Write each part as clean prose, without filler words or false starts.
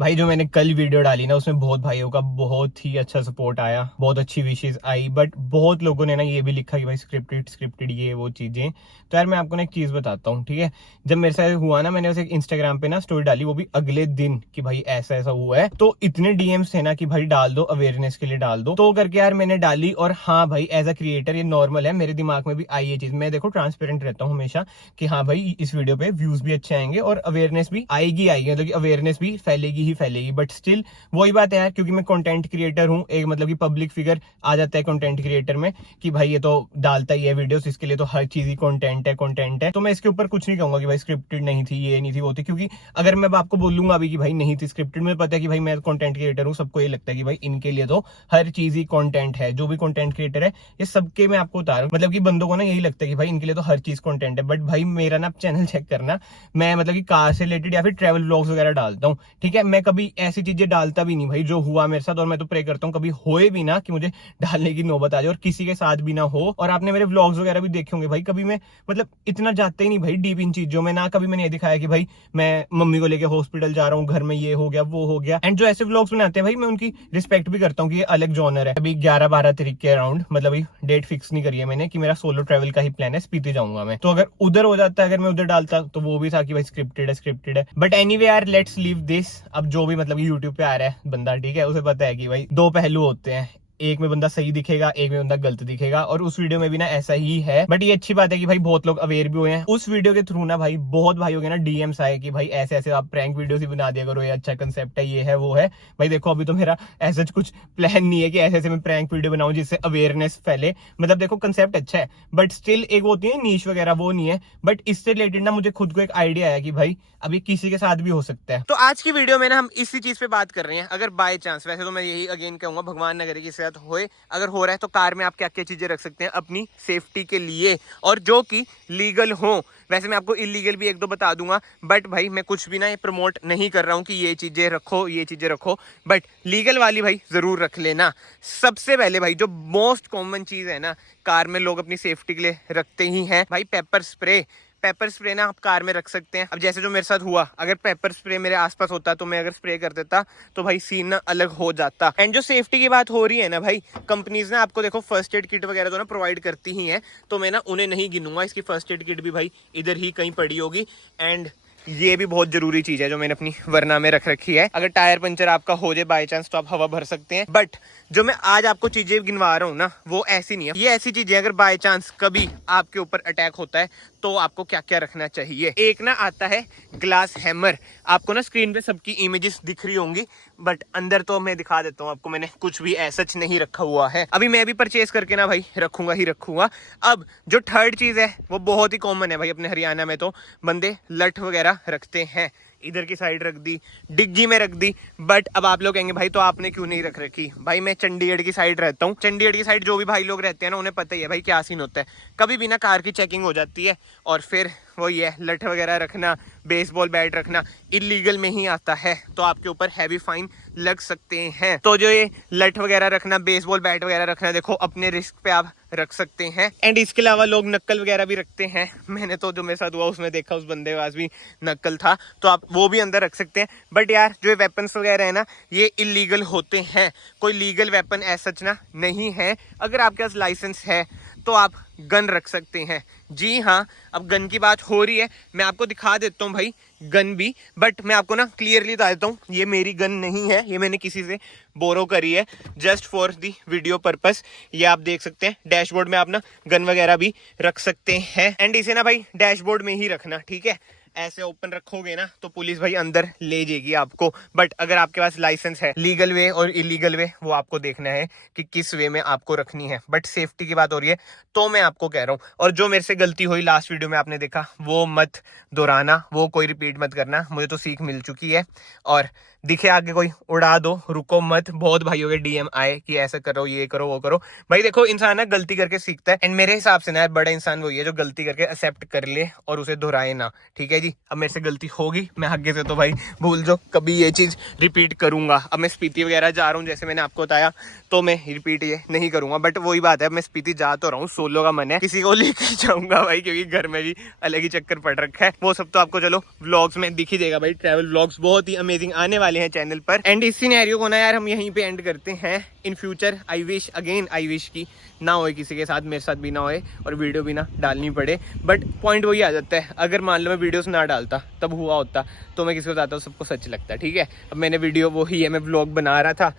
भाई जो मैंने कल वीडियो डाली ना उसमें बहुत भाइयों का बहुत ही अच्छा सपोर्ट आया, बहुत अच्छी विशेष आई, बट बहुत लोगों ने ना ये भी लिखा कि भाई स्क्रिप्टेड स्क्रिप्टेड ये वो चीजें। तो यार मैं आपको ना एक चीज बताता हूँ, ठीक है। जब मेरे साथ हुआ ना, मैंने उसे इंस्टाग्राम पे ना स्टोरी डाली, वो भी अगले दिन कि भाई ऐसा ऐसा हुआ है, तो इतने डीएम्स थे ना कि भाई डाल दो, अवेयरनेस के लिए डाल दो, तो करके यार मैंने डाली। और हाँ भाई, एज अ क्रिएटर ये नॉर्मल है, मेरे दिमाग में भी आई ये चीज। मैं देखो ट्रांसपेरेंट रहता हूँ हमेशा कि हाँ भाई इस वीडियो पे व्यूज भी अच्छे आएंगे और अवेयरनेस भी आएगी आएगी, मतलब कि अवेयरनेस भी फैलेगी ही फैलेगी। बट स्टिल वही बात है यार, क्योंकि मैं कंटेंट क्रिएटर हूँ, एक मतलब कि पब्लिक फिगर आ जाता है कंटेंट क्रिएटर में कि भाई ये तो डालता ही है वीडियोस, इसके लिए तो हर चीज ही कंटेंट है। तो मैं इसके ऊपर कुछ नहीं कहूंगा कि भाई स्क्रिप्टेड नहीं थी, ये नहीं थी, वो थी, क्योंकि अगर मैं आपको बोलूंगा अभी कि भाई नहीं थी स्क्रिप्टेड, मुझे पता है कि भाई मैं कंटेंट क्रिएटर हूँ, सबको ये लगता है कि भाई इनके लिए तो हर चीज ही कंटेंट है। जो भी कंटेंट क्रिएटर है ये सबके मैं आपको बता रहा हूँ, मतलब कि बंदों को ना यही लगता है कि भाई इनके लिए तो हर चीज कंटेंट है। बट भाई मेरा ना चैनल चेक करना, मैं मतलब कि कार से रिलेटेड या फिर ट्रेवल व्लॉग्स वगैरह डालता हूँ, ठीक है। मैं कभी ऐसी चीजें डालता भी नहीं भाई जो हुआ मेरे साथ, और मैं तो प्रे करता हूँ कभी होए भी ना कि मुझे डालने की नौबत आ जाए और किसी के साथ भी ना हो। और आपने मेरे व्लॉग्स वगैरह भी देखे होंगे भाई, कभी मैं मतलब इतना जाते ही नहीं भाई डीप इन चीजों में ना। कभी मैंने ये दिखाया कि भाई मैं मम्मी को लेके हॉस्पिटल जा रहा हूँ, घर में ये हो गया वो हो गया। एंड जो ऐसे व्लॉग्स बनाते हैं भाई, मैं उनकी रिस्पेक्ट भी करता हूँ कि ये अलग जॉनर है। अभी 11-12 तारीख के अराउंड, मतलब अभी डेट फिक्स नहीं करी है मैंने, कि मेरा सोलो ट्रेवल का ही प्लान है, स्पीति जाऊंगा मैं। तो अगर उधर हो जाता है, अगर मैं उधर डालता तो वो भी था कि भाई स्क्रिप्टेड है। बट एनीवे यार, लेट्स लीव दिस। अब जो भी मतलब यूट्यूब पे आ रहा है बंदा, ठीक है, उसे पता है कि भाई दो पहलू होते हैं, एक में बंदा सही दिखेगा, एक में बंदा गलत दिखेगा, और उस वीडियो में भी ना ऐसा ही है। बट ये अच्छी बात है कि भाई बहुत लोग अवेयर भी हुए हैं उस वीडियो के थ्रू ना। भाई बहुत भाइयों के ना डीएम्स आए कि भाई ऐसे ऐसे आप प्रैंक वीडियोस ही बना दिया करो, ये अच्छा कंसेप्ट है, ये है वो है। भाई देखो अभी तो मेरा ऐसा कुछ प्लान नहीं है कि ऐसे ऐसे मैं प्रैंक वीडियो बनाऊं जिससे अवेयरनेस फैले। मतलब देखो कंसेप्ट अच्छा है, बट स्टिल एक वो होती है नीश वगैरह, वो नहीं है। बट इससे रिलेटेड ना मुझे खुद को एक आइडिया आया कि भाई अभी किसी के साथ भी हो सकता है। तो आज की वीडियो में ना हम इसी चीज पे बात कर रहे हैं। अगर बाय चांस, वैसे तो मैं यही अगेन कहूंगा, भगवान न करे किसी के साथ होए, अगर हो रहा है तो कार में आप क्या क्या चीजें रख सकते हैं अपनी सेफ्टी के लिए, और जो कि लीगल हो। वैसे मैं आपको इलीगल भी एक दो बता दूंगा, बट भाई मैं कुछ भी ना ये प्रमोट नहीं कर रहा हूं कि ये चीजें रखो ये चीजें रखो, बट लीगल वाली भाई जरूर रख लेना। सबसे पहले भाई जो मोस्ट कॉमन चीज है ना कार में लोग अपनी सेफ्टी के लिए रखते ही हैं भाई, पेपर स्प्रे। पेपर स्प्रे ना आप कार में रख सकते हैं। अब जैसे जो मेरे साथ हुआ, अगर पेपर स्प्रे मेरे आसपास होता तो मैं अगर स्प्रे कर देता तो भाई सीन ना अलग हो जाता। एंड जो सेफ्टी की बात हो रही है ना भाई, कंपनीज ना आपको देखो फर्स्ट एड किट वगैरह तो ना प्रोवाइड करती ही है, तो मैं ना उन्हें नहीं गिनूंगा। इसकी फर्स्ट एड किट भी भाई इधर ही कहीं पड़ी होगी। एंड ये भी बहुत जरूरी चीज है जो मैंने अपनी वरना में रख रखी है। अगर टायर पंचर आपका हो जाए बाय चांस तो आप हवा भर सकते हैं। बट जो मैं आज आपको चीजें गिनवा रहा हूँ ना, वो ऐसी नहीं है। ये ऐसी चीजें अगर बाय चांस कभी आपके ऊपर अटैक होता है तो आपको क्या क्या रखना चाहिए। एक ना आता है ग्लास हैमर। आपको ना स्क्रीन पे सबकी इमेजेस दिख रही होंगी, बट अंदर तो मैं दिखा देता हूँ आपको, मैंने कुछ भी ऐसा नहीं रखा हुआ है। अभी मैं भी परचेज करके ना भाई रखूंगा ही रखूंगा। अब जो थर्ड चीज है वो बहुत ही कॉमन है भाई, अपने हरियाणा में तो बंदे लठ वगैरह रखते हैं। इधर की साइड रख दी, डिग्गी में रख दी। बट अब आप लोग कहेंगे भाई तो आपने क्यों नहीं रख रखी। भाई मैं चंडीगढ़ की साइड रहता हूँ, चंडीगढ़ की साइड जो भी भाई लोग रहते हैं ना उन्हें पता ही है भाई क्या सीन होता है। कभी भी ना कार की चेकिंग हो जाती है और फिर वही है, लठ वगैरह रखना, बेसबॉल बैट रखना इलीगल में ही आता है, तो आपके ऊपर हैवी फाइन लग सकते हैं। तो जो ये लठ वगैरह रखना, बेसबॉल बैट वगैरह रखना, देखो अपने रिस्क पे आप रख सकते हैं। एंड इसके अलावा लोग नक्कल वगैरह भी रखते हैं। मैंने तो जो मेरे साथ हुआ उसमें देखा उस बंदे के पास भी नक्कल था, तो आप वो भी अंदर रख सकते हैं। बट यार जो वेपन्स वगैरह है ना ये इलीगल होते हैं, कोई लीगल वेपन ऐसा ना नहीं है। अगर आपके पास लाइसेंस है तो आप गन रख सकते हैं। जी हाँ, अब गन की बात हो रही है, मैं आपको दिखा देता हूँ भाई गन भी। बट मैं आपको ना क्लियरली बता देता हूँ, ये मेरी गन नहीं है, ये मैंने किसी से बोरो करी है just for the video purpose. ये आप देख सकते हैं, डैशबोर्ड में आप ना गन वगैरह भी रख सकते हैं। एंड इसे ना भाई डैशबोर्ड में ही रखना, ठीक है। ऐसे ओपन रखोगे ना तो पुलिस भाई अंदर ले जाएगी आपको। बट अगर आपके पास लाइसेंस है, लीगल वे और इलीगल वे वो आपको देखना है कि किस वे में आपको रखनी है। बट सेफ्टी की बात हो रही है तो मैं आपको कह रहा हूँ। और जो मेरे से गलती हुई लास्ट वीडियो में आपने देखा, वो मत दोहराना, वो कोई रिपीट मत करना। मुझे तो सीख मिल चुकी है। और दिखे आगे कोई उड़ा दो, रुको मत। बहुत भाइयों के डीएम आए कि ऐसा करो, ये करो, वो करो। भाई देखो इंसान ना गलती करके सीखता है। एंड मेरे हिसाब से ना बड़ा इंसान वही है जो गलती करके एक्सेप्ट कर ले और उसे दोहराए ना, ठीक है जी। अब मेरे से गलती होगी, मैं आगे से तो भाई भूल जो कभी ये चीज रिपीट करूंगा। अब मैं स्पीति वगैरह जा रहा हूँ, जैसे मैंने आपको बताया, तो मैं रिपीट ये नहीं करूंगा। बट वही बात है, मैं स्पीति जा तो रहा हूँ, सोलो का मन है, किसी को लेके जाऊंगा भाई, क्योंकि घर में भी अलग ही चक्कर पड़ रखा है। वो सब तो आपको चलो व्लॉग्स में दिख ही देगा भाई। ट्रैवल व्लॉग्स बहुत ही अमेजिंग आने वाले वाले हैं चैनल पर। एंड इस सिनेरियो को ना यार हम यहीं पे एंड करते हैं। इन फ्यूचर आई विश की ना होए किसी के साथ, मेरे साथ भी ना होए और वीडियो भी ना डालनी पड़े। बट पॉइंट वही आ जाता है, अगर मान लो मैं वीडियोस ना डालता तब हुआ होता तो मैं किसी को बताता हूँ, सबको सच लगता। ठीक है, अब मैंने वीडियो वो ही है, मैं व्लॉग बना रहा था,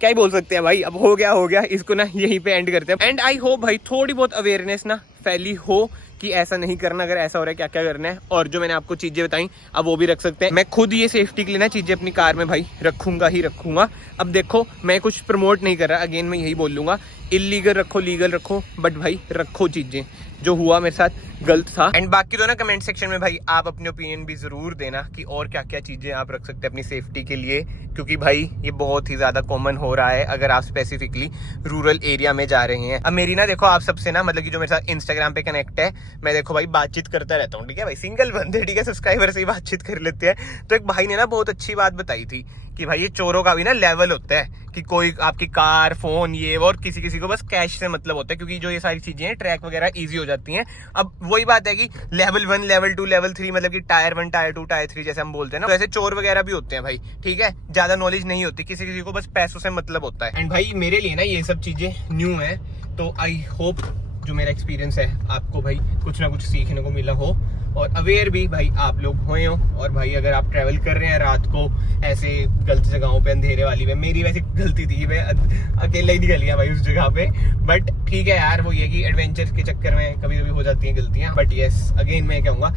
क्या ही बोल सकते हैं भाई। अब हो गया, इसको ना यहीं पे एंड करते हैं। एंड आई होप भाई थोड़ी बहुत अवेयरनेस ना फैली हो कि ऐसा नहीं करना, अगर ऐसा हो रहा है क्या क्या करना है। और जो मैंने आपको चीजें बताई अब वो भी रख सकते हैं। मैं खुद ये सेफ्टी के लिए ना चीजें अपनी कार में भाई रखूंगा। अब देखो मैं कुछ प्रमोट नहीं कर रहा, अगेन मैं यही बोल लूंगा, इलीगल रखो लीगल रखो, बट भाई रखो चीजें। जो हुआ मेरे साथ गलत था। एंड बाकी तो ना कमेंट सेक्शन में भाई आप अपनी ओपिनियन भी जरूर देना कि और क्या क्या चीजें आप रख सकते हैं अपनी सेफ्टी के लिए, क्योंकि भाई ये बहुत ही ज्यादा कॉमन हो रहा है अगर आप स्पेसिफिकली रूरल एरिया में जा रहे हैं। अब मेरी ना देखो आप सबसे ना मतलब कि जो मेरे साथ इंस्टाग्राम पे कनेक्ट है, मैं देखो भाई बातचीत करता रहता हूँ। ठीक है भाई, सिंगल बंदे, ठीक है, सब्सक्राइबर से ही बातचीत कर लेते हैं। तो एक भाई ने ना बहुत अच्छी बात बताई थी कि भाई ये चोरों का भी ना लेवल होता है कि कोई आपकी कार, फोन, ये और किसी को बस कैश से मतलब होता है, क्योंकि जो ये सारी चीजें हैं ट्रैक वगैरह इजी हो जाती हैं। अब वही बात है कि लेवल 1, लेवल 2, लेवल 3 मतलब कि टायर 1, टायर 2, टायर 3 जैसे हम बोलते हैं ना, वैसे चोर वगैरह भी होते हैं भाई। ठीक है, ज्यादा नॉलेज नहीं होती, किसी को बस पैसों से मतलब होता है। एंड भाई मेरे लिए ना ये सब चीजें न्यू है, तो आई होप जो मेरा एक्सपीरियंस है आपको भाई कुछ ना कुछ सीखने को मिला हो और अवेयर भी भाई आप लोग हुए हो। और भाई अगर आप ट्रैवल कर रहे हैं रात को ऐसे गलत जगहों पे, अंधेरे वाली में, मेरी वैसे गलती थी, मैं अकेला ही निकल गया भाई उस जगह पे। बट ठीक है यार, वो ये कि एडवेंचर के चक्कर में कभी कभी हो जाती हैं गलतियां। बट यस, अगेन मैं कहूँगा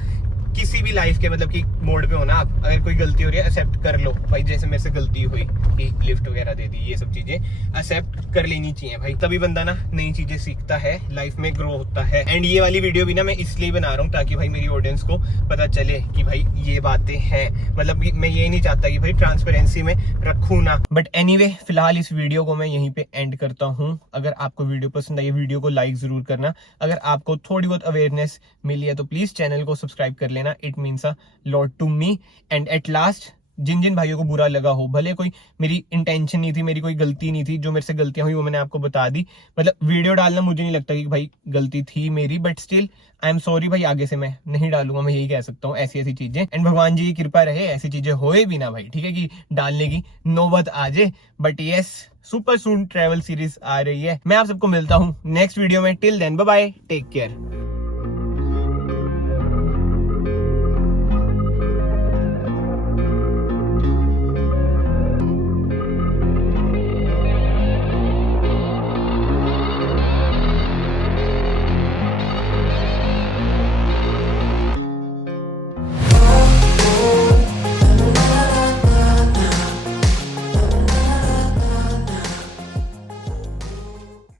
किसी भी लाइफ के मतलब कि मोड पे हो ना आप, अगर कोई गलती हो रही है एक्सेप्ट कर लो भाई। जैसे मेरे से गलती हुई कि लिफ्ट वगैरह दे दी, ये सब चीजें एक्सेप्ट कर लेनी चाहिए भाई, तभी बंदा ना नई चीजें सीखता है, लाइफ में ग्रो होता है। एंड ये वाली वीडियो भी ना मैं इसलिए बना रहा हूँ ताकि भाई मेरी ऑडियंस को पता चले कि भाई ये बातें हैं, मतलब मैं ये नहीं चाहता कि भाई ट्रांसपेरेंसी में रखूँ ना। बट एनीवे फिलहाल इस वीडियो को मैं यहीं पे एंड करता हूँ। अगर आपको वीडियो पसंद आई, वीडियो को लाइक जरूर करना। अगर आपको थोड़ी बहुत अवेयरनेस मिली है तो प्लीज चैनल को सब्सक्राइब कर लेना, it means a lot to me. And at last जिन भाइयों को बुरा लगा हो, भले कोई मेरी इंटेंशन नहीं थी, मेरी कोई गलती नहीं थी, जो मेरे से गलतियां हुई वो मैंने आपको बता दी। मतलब वीडियो डालना मुझे नहीं लगता कि भाई गलती थी मेरी, but still I am sorry भाई, आगे से मैं नहीं डालूंगा, मैं यही कह सकता हूँ ऐसी चीजें। एंड भगवान जी की कृपा रहे ऐसी चीजें होए भी ना भाई, ठीक है, कि डालने की नौबत आ जाए। But yes, super soon travel series आ रही है। मैं आप सबको मिलता हूँ नेक्स्ट वीडियो में। Till then bye bye, take care.